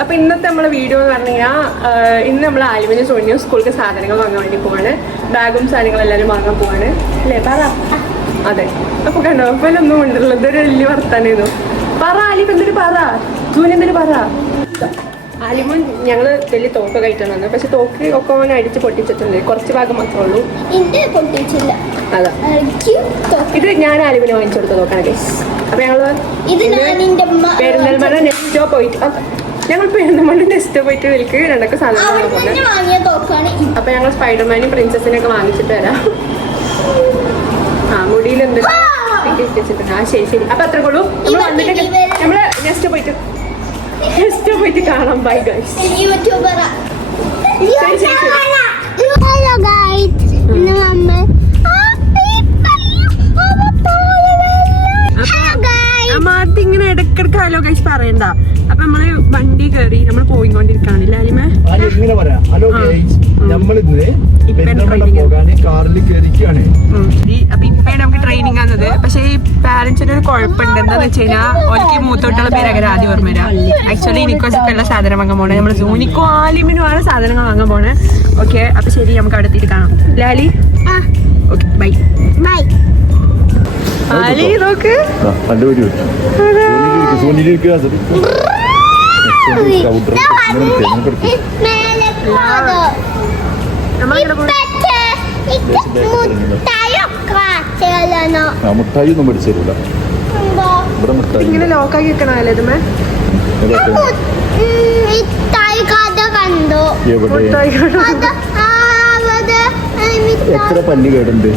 അപ്പോൾ ഇന്നത്തെ നമ്മുടെ വീഡിയോ എന്ന് പറഞ്ഞു കഴിഞ്ഞാൽ ഇന്ന് നമ്മൾ ആലുവിന് സോണിയും സ്കൂളിലേക്ക് സാധനങ്ങൾ വാങ്ങാൻ വേണ്ടി പോവാണ്. ബാഗും സാധനങ്ങളും എല്ലാവരും വാങ്ങാൻ പോവാണ് അല്ലേ? പറ. അതെ, അപ്പോൾ കണ്ടോ ഒന്നും ഉണ്ടല്ലോ, ഇതൊരു വലിയ വർത്താനായിരുന്നു. പറ ആലിഫ്, എന്തൊരു പറ, ജൂൻ എന്തൊരു പറ. ആലിമോൻ ഞങ്ങൾ വലിയ തോക്ക് കഴിച്ചാണ് വന്നത്. പക്ഷെ തോക്ക് ഒക്കെ ഓൻ അടിച്ച് പൊട്ടിച്ചിട്ടുണ്ട്, കുറച്ച് ഭാഗം മാത്രമേ ഉള്ളൂ. അതാ ഇത് ഞാൻ ആലിമിന് വാങ്ങിച്ചു കൊടുത്ത തോക്കാണ് ഗൈസ്. അപ്പൊ ഞങ്ങള് പെരുന്തൽമണ്ണ നെക്സ്റ്റോ പോയിട്ട് വിൽക്ക് രണ്ടൊക്കെ സാധനങ്ങൾ പോകുന്നത്. അപ്പൊ ഞങ്ങൾ സ്പൈഡർമാനും പ്രിൻസസിനൊക്കെ വാങ്ങിച്ചിട്ട് വരാം. ആ മുടിയിൽ എന്ത് വെച്ചിട്ടുണ്ട്. ആ ശരി ശരി. അപ്പൊ അത്രക്കുള്ളൂ. നമ്മൾ വന്നിട്ട് നമ്മള് നെക്സ്റ്റ് പോയിട്ട് കാണാം. Bye guys. ഇങ്ങനെ ഇടക്കിടക്ക് ഹലോ ഗൈസ് പറയണ്ട. അപ്പൊ നമ്മള് വണ്ടി കയറി നമ്മൾ പോയിക്കൊണ്ടിരിക്കാണില്ല അലിമേ. അപ്പൊ ഇപ്പഴാണ് നമുക്ക് ട്രെയിനിങ് ആകുന്നത്. പക്ഷെ ഈ പാരന്റ്സിന് ഒരു കുഴപ്പമുണ്ട്. എന്താന്ന് വെച്ച് കഴിഞ്ഞാൽ ഓർക്ക് മൂത്തോട്ടുള്ള പേരൊക്കെ ആദ്യം ഓർമ്മ വരാം. ആക്ച്വലി എനിക്കൊക്കെ ഉള്ള സാധനം വാങ്ങാൻ പോണേ. നമ്മൾ സൂനിക്കോ ആലിമിനുമാണ് സാധനങ്ങൾ വാങ്ങാൻ പോണേ. ഓക്കെ, അപ്പൊ ശരി, നമുക്ക് അവിടെ എത്തിയിട്ട് കാണാം. Lali okay, bye bye. Ali നോക്ക്, മുട്ടായി ഒന്നും പഠിച്ചില്ല. ഇങ്ങനെ ലോക്കാക്കി വെക്കണല്ലേ ഇതുമേ? എത്ര പല്ല് കേടുണ്ട്?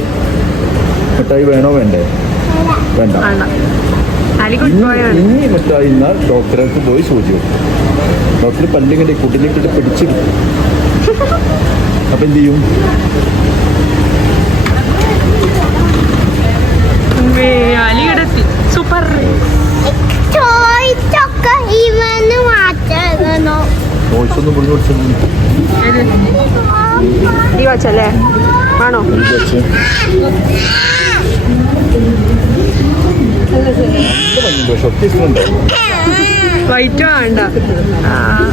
മിഠായി വേണോ വേണ്ടേ? വേണ്ട. ഇനി മിഠായി എന്നാൽ ഡോക്ടർക്ക് പോയി സൂചി വെക്കും. ഡോക്ടർ പല്ലിങ്ങനെ കുട്ടിലിട്ടിട്ട് പിടിച്ചെടുക്കും. അപ്പൊ എന്ത് ചെയ്യും? സൂപ്പർ. ഒന്നും പറഞ്ഞു ഈ വച്ചല്ലേ ആണോ? വൈറ്റ് വേണ്ട,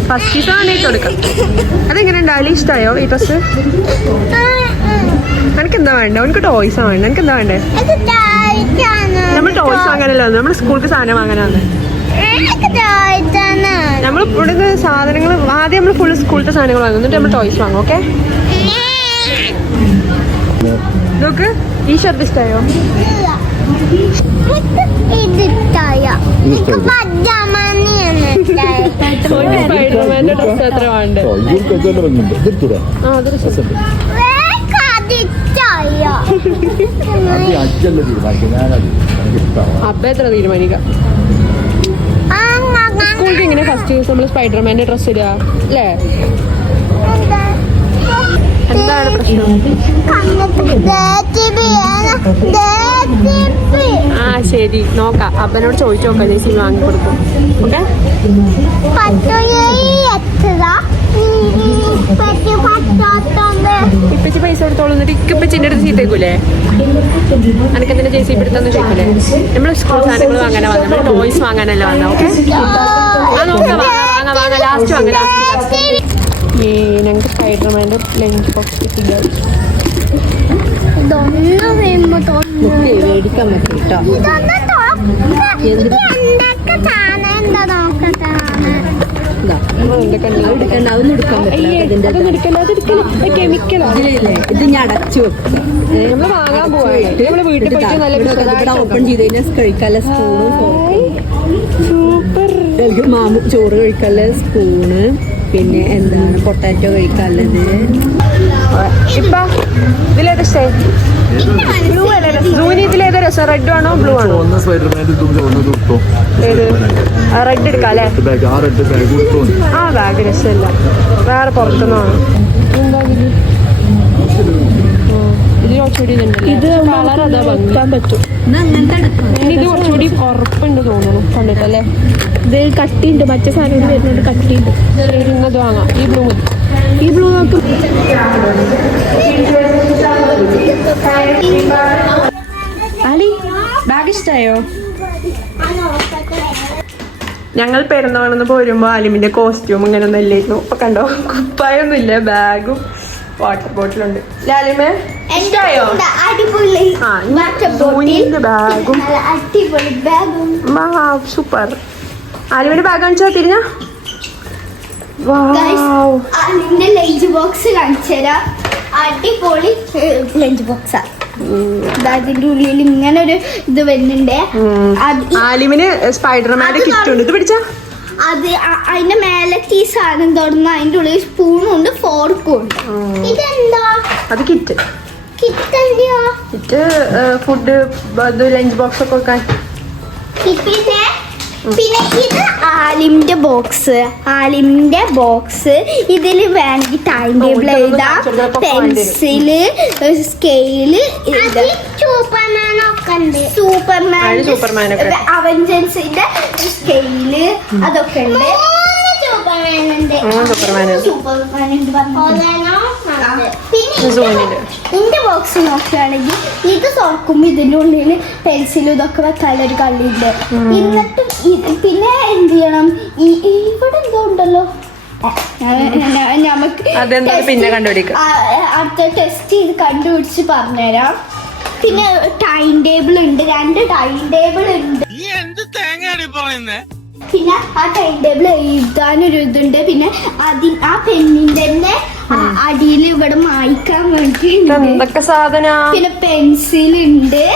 ഫസ്റ്റ് പീസ് വേണ്ടിട്ട് കൊടുക്കാം. അതെങ്ങനെ ഉണ്ടായാലും ഇഷ്ടമായോ ഈ ഡ്രസ്? എനിക്കെന്താ വേണ്ട? എനിക്ക് ടോയ്സാ വേണ്ട. എനിക്കെന്താ വേണ്ടേ? നമ്മൾ ടോയ്സ് വാങ്ങാനല്ലോ, നമ്മൾ സ്കൂൾക്ക് സാധനം വാങ്ങാനാണ്. നമ്മൾ ഇവിടുത്തെ സാധനങ്ങൾ ആദ്യം നമ്മൾ ഫുൾ സ്കൂളത്തെ സാധനങ്ങൾ വാങ്ങും, എന്നിട്ട് നമ്മൾ ടോയ്സ് വാങ്ങും. ഓക്കെ, നോക്ക്, ഈ ഷർട്ട് ഇഷ്ടമായോ? സ്പൈഡർമാന്റെ ഡ്രസ് എത്ര വേണ്ട? അപ്പൊ എത്ര തീരുമാനിക്കാം? സ്കൂൾക്ക് ഇങ്ങനെ ഫസ്റ്റ് ദിവസം നമ്മള് സ്പൈഡർമാന്റെ ഡ്രസ് ഇടുക അല്ലേ? എന്താണ് പ്രശ്നം? ആ ശരി, നോക്കാം. അപ്പനോട് ചോദിച്ചു നോക്കാം, ജേസി വാങ്ങി കൊടുക്കും. ഓക്കെ, ഇപ്പച്ചി പൈസ കൊടുത്തോളൂ. എന്നിട്ട് ഇക്കപ്പച്ചിന്റെ അടുത്ത് ചീത്തേക്കൂലേ? എനിക്ക് എന്തിനാ ജേസി എടുത്തെന്ന് ചോദിക്കൂലേ? നമ്മൾ സ്കൂൾ സാധനങ്ങൾ വാങ്ങാനാ വന്നത്, നമ്മൾ ടോയ്സ് വാങ്ങാനല്ല വന്നത്. ഓക്കെ, ആ നോക്കാം, വാങ്ങാം വാങ്ങാം, ലാസ്റ്റ് വാങ്ങാം, ലാസ്റ്റ്. ഞങ്ങൾക്ക് സ്പൈഡർമാൻ്റെ ലഞ്ച് ബോക്സ് കിട്ടില്ല. മേടിക്കാൻ പറ്റും കേട്ടോ. ഇത് ഞാൻ അടച്ചു വെക്കും. നമ്മൾ വാങ്ങാൻ പോവാണ്. നമ്മള് വീട്ടിൽ പോയിട്ട് നല്ല ഓപ്പൺ ചെയ്ത് കഴിഞ്ഞാൽ കഴിക്കാനുള്ള സ്പൂണ്, സൂപ്പർ. മാമു ചോറ് കഴിക്കാനുള്ള സ്പൂണ്, പിന്നെ എന്താണ് പൊട്ടാറ്റോ കഴിക്കാനുള്ളത്. ഇപ്പൊ ഇതിലേതാ ഇഷ്ടം? ബ്ലൂ അല്ലേ ജൂനി? ഇതിലേതാ രസം? റെഡ് ആണോ ബ്ലൂ ആണോ? റെഡ് എടുക്കാം അല്ലേ? ആ ബാഗ് രസമല്ല, വേറെ പുറത്തുനിന്നാണ്. എന്താ ഇത് കുറച്ചുകൂടി ഇത് കളർ അതാ ഭംഗിക്കാൻ പറ്റും. ഇത് കുറച്ചുകൂടി ഉറപ്പുണ്ട് തോന്നുന്നു കണ്ടിട്ടല്ലേ? ഇത് കട്ടിയുണ്ട്, മറ്റേ സാധനം വരുന്നുണ്ട്, കട്ടിയുണ്ട്. ശരി, ഇന്നത് വാങ്ങാം. ഈ ബ്ലൂ മതി. ഈ ബ്ലൂ നോക്കും. അലി ബാഗ് ഇഷ്ടായോ? ഞങ്ങൾ പെരുന്നാളെന്ന് പോരുമ്പോ ആലിമിന്റെ കോസ്റ്റ്യൂം ഇങ്ങനെ ഒന്നും ഇല്ലായിരുന്നു. ഇപ്പൊ കണ്ടോ, കുപ്പായൊന്നും ഇല്ല, ബാഗും വാട്ടർ ബോട്ടിലുണ്ട്. ലാലിമേ ഇഷ്ടായോ? ബാഗും സൂപ്പർ. ആലിമിന്റെ ബാഗ് കാണിച്ചാ തിരിഞ്ഞ ലഞ്ച് ബോക്സ് കാണിച്ചുതരാം. അടിപൊളി ലഞ്ച് ബോക്സാ. അതിന്റെ ഉള്ളിൽ ഇങ്ങനെ ഒരു ഇത് വരുന്നുണ്ട്. ആലിമിന് സ്പൈഡർമാന്റെ കിറ്റ് ഉണ്ട്. ഇത് പിടിച്ചാ അത് അതിന്റെ മേലത്തെ ഈ സാധനം തുറന്ന് അതിന്റെ ഉള്ളിൽ സ്പൂണും ഉണ്ട്, ഫോർക്കും ഉണ്ട്. ഇതെന്താ? അത് കിറ്റ്. കിറ്റ് എന്തിയാ? കിറ്റ് ഫുഡ് ലഞ്ച് ബോക്സ് ഒക്കെ വെക്കാൻ. പിന്നെ ഇത് ആലിമിന്റെ ബോക്സ്. ഇതിൽ വേണമെങ്കിൽ ടൈം ടേബിൾ എഴുതാം, പെൻസില്, സ്കെയില്, സൂപ്പർമാൻ, അവഞ്ചേഴ്സിന്റെ സ്കെയില് അതൊക്കെ ഉണ്ട്. പിന്നെ ഇതിന്റെ ബോക്സ് നോക്കുകയാണെങ്കിൽ ഇത് തുറക്കുമ്പോ ഇതിന്റെ ഉള്ളിൽ പെൻസിലും ഇതൊക്കെ വെക്കാനുള്ള ഒരു കളിയുണ്ട്. എന്നിട്ട് പിന്നെ എന്ത് ചെയ്യണം, ഇവിടെ എന്തോ ഉണ്ടല്ലോ, നമുക്ക് അടുത്ത ടെസ്റ്റ് ചെയ്ത് കണ്ടുപിടിച്ച് പറഞ്ഞുതരാം. പിന്നെ ടൈം ടേബിൾ ഉണ്ട്, 2 ടൈം ടേബിൾ ഉണ്ട്. പിന്നെ ആ ടൈം ടേബിൾ എഴുതാനൊരു ഇതുണ്ട്. പിന്നെ ആ പെന്നിന്റെ തന്നെ അടിയിൽ ഇവിടെ മായ്ക്കാൻ വേണ്ടിട്ടുണ്ട്. പിന്നെ പെൻസിൽ ഉണ്ട്,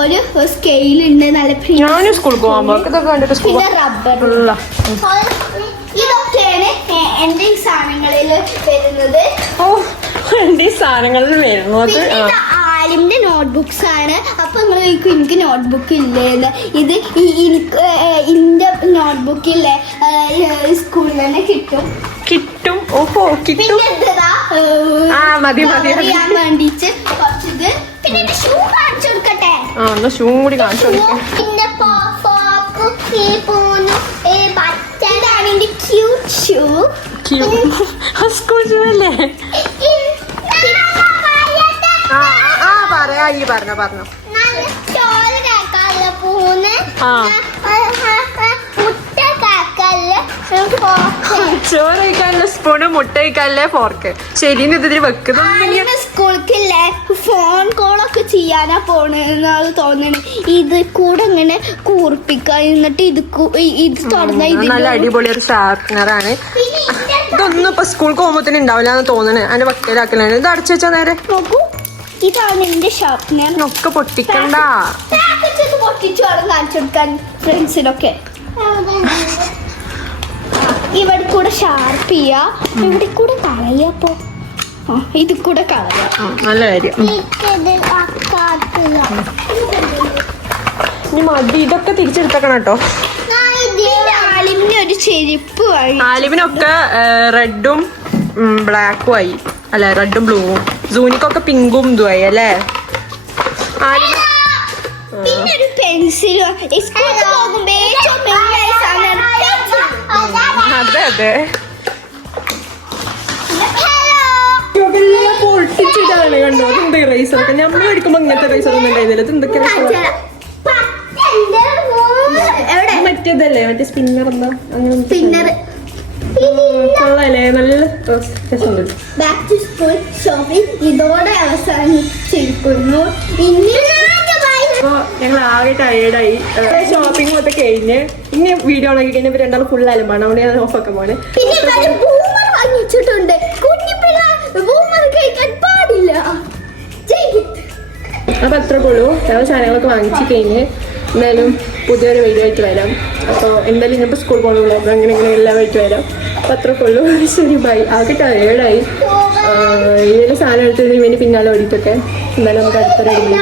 ഒരു സ്കെയിൽ ഉണ്ട്, നല്ല പിന്നെ റബ്ബർ. ഇതൊക്കെയാണ് എന്റെ ഈ സാധനങ്ങളിൽ വരുന്നത്. ആലിമിന്റെ നോട്ട്ബുക്സ് ആണ്. അപ്പൊ നിങ്ങൾ എനിക്ക് നോട്ട്ബുക്ക് ഇല്ലേന്ന്. ഇത് ഇന്റെ നോട്ട്ബുക്കില്ലേ സ്കൂളിൽ തന്നെ കിട്ടും. ഓഹോ കിട്ടും. അറിയാൻ വേണ്ടിട്ട് കുറച്ചിത്. പിന്നെ ഷൂ കാണിച്ചു കൊടുക്കട്ടെ. ഷൂ കൂടി കാണിച്ചു കൊടുക്കാം. ഇതാണ് എന്റെ ക്യൂട്ട് ഷൂ. സ്കൂൾ ഷൂ അല്ലേ? പറഞ്ഞോ. ചോറ് കഴിക്കാനുള്ള സ്പൂണ്, മുട്ട കഴിക്കാനുള്ള ഫോർക്ക്. ശരി, ഇതിൽ വെക്കുന്നത് സ്കൂൾക്കില്ലേ ഫോൺ കോളൊക്കെ ചെയ്യാനാ പോണെന്നാണ് തോന്നണേ. ഇത് കൂടെ ഇങ്ങനെ കൂർപ്പിക്ക, എന്നിട്ട് ഇത് തുറന്ന നല്ല അടിപൊളി ഒരു ഷാർപ്പനറാണ്. ഇതൊന്നും ഇപ്പൊ സ്കൂൾക്ക് പോകുമ്പോഴത്തേനും ഉണ്ടാവില്ല എന്ന് തോന്നണേ. അതിന്റെ വക്കയിലാക്കലാണ്. ഇത് അടച്ചു വെച്ചാ നേരെ നോക്കൂ. ഇതാണ് എന്റെ ഷാർപ്പനർ. ഒക്കെ പൊട്ടിക്കണ്ട, പൊട്ടിച്ചു വേണം കാണിച്ചു കൊടുക്കാൻ ഫ്രണ്ട്സിനൊക്കെ. ഇവിടെ കൂടെ ഷാർപ്പ് ചെയ്യാ, ഇവിടെ കൂടെ കളയപ്പോ ഇത് കൂടെ കളയാ. നല്ല കാര്യം. ഇനി മതി, ഇതൊക്കെ തിരിച്ചെടുത്തേക്കണം കേട്ടോ. ആലിമിന് ഒരു ചെരുപ്പ് വാങ്ങി. ആലിമിനൊക്കെ റെഡും ബ്ലാക്കും ആയി, അല്ല റെഡും ബ്ലൂവും. സൂനിക്കൊക്കെ പിങ്കും ഇതുമായി അല്ലേ? പിന്നെ ഒരു പെൻസിലും. സ്കൂളിൽ പോകുമ്പോ ഏറ്റവും മെയിനായ സാധനം അതെ. പൊട്ടിച്ചിട്ടാണ് കണ്ടോ. അതെന്താ റൈസറൊക്കെ നമ്മൾ എടുക്കുമ്പോ ഇങ്ങനത്തെ റൈസർ ഒന്നും ഉണ്ടായിരുന്നില്ല. ഇത് എന്തൊക്കെ മറ്റേതല്ലേ, മറ്റേ സ്പിന്നർ എന്താ അങ്ങനെ കൊള്ളാല്ലേ, നല്ല രസമുണ്ട്. ബാക്ക് ടു സ്കൂൾ ഷോപ്പിംഗ് ഇതോടെ അവസാനിച്ചിരിക്കുന്നു. അപ്പോൾ ഞങ്ങൾ ആകെ ടയേർഡായി. ഷോപ്പിംഗ് മൊത്തം കഴിഞ്ഞ് ഇനി വീഡിയോ ഉണക്കി കഴിഞ്ഞാൽ രണ്ടാളും ഫുൾ അലമ്പാണ്. അവിടെ ഞാൻ ഓഫാക്കാൻ പോണേ. വാങ്ങിച്ചിട്ടുണ്ട്. പാടില്ല. അപ്പൊ അത്രയൊക്കെ ഉള്ളൂ. ഞങ്ങൾ സാധനങ്ങളൊക്കെ വാങ്ങിച്ചു കഴിഞ്ഞ് എന്തായാലും പുതിയൊരു വീഡിയോ ആയിട്ട് വരാം. അപ്പോൾ എന്തായാലും ഇനിയിപ്പോൾ സ്കൂൾ പോകണമല്ലോ, അപ്പോൾ അങ്ങനെ എല്ലാം ആയിട്ട് വരാം. അപ്പോൾ അത്രയൊക്കെ ഉള്ളൂ. ശരി, ബൈ. ആകെ ടയേർഡായി. ഇതിൽ സാധനം എടുത്തതിന് വേണ്ടി പിന്നാലെ ഓടിക്കൊക്കെ. എന്തായാലും നമുക്ക് അടുത്തൊരു വീഡിയോ